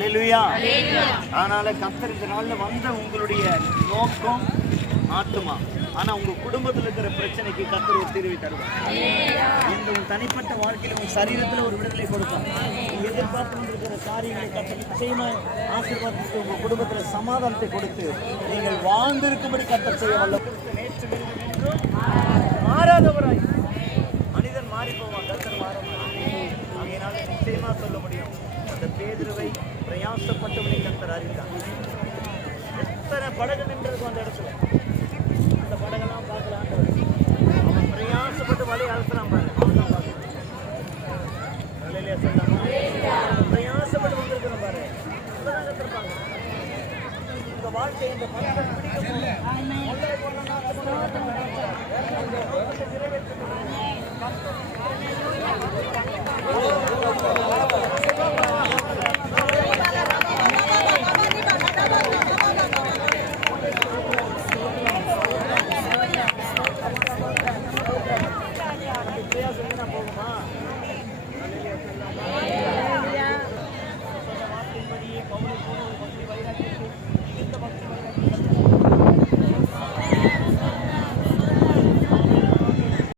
அல்லேலூயா. அதனால கர்த்தர் இந்த நாள்ல வந்த உங்களுடைய நோக்கம் ஆத்துமா. ஆனா உங்க குடும்பத்தில் இருக்கிற பிரச்சனைக்கு கர்த்தர் ஒரு தீர்வை தருவார். இந்த உங்க தனிப்பட்ட வாழ்க்கையில உங்க சரீரத்துல ஒரு விடுதலை கொடுப்பார். நீங்க எதிர்பார்த்து கொண்டிருக்கிற காரியங்களை கர்த்தர் நிச்சயமா ஆசீர்வாதத்துக்கு உங்க குடும்பத்துல சமாதானத்தை கொடுத்து நீங்கள் வாழ்ந்திருக்கும்படி கர்த்தர் செய்ய வல்ல. நேற்று இன்றும் மாறாதவராய் மனிதன் மாறி போவான், கர்த்தர் மாற மாட்டார். அதனால நிச்சயமா சொல்ல முடியும், அந்த பேதுருவை பிரயாசப்பட்டவனை கர்த்தர் அறிந்தார். எத்தனை படகு நின்றிருக்கும் அந்த இடத்துல, அந்த படகெல்லாம் பார்க்கலாம். அவன் பிரயாசப்பட்டு வழி அழுத்துறான் பாரு, அவன்தான் பார்க்கலாம். பிரயாசப்பட்டு வந்திருக்கிறான் பாரு, இப்பதான் கத்திருப்பாங்க. இந்த வாழ்க்கை இந்த மனிதன் பிடிக்க போல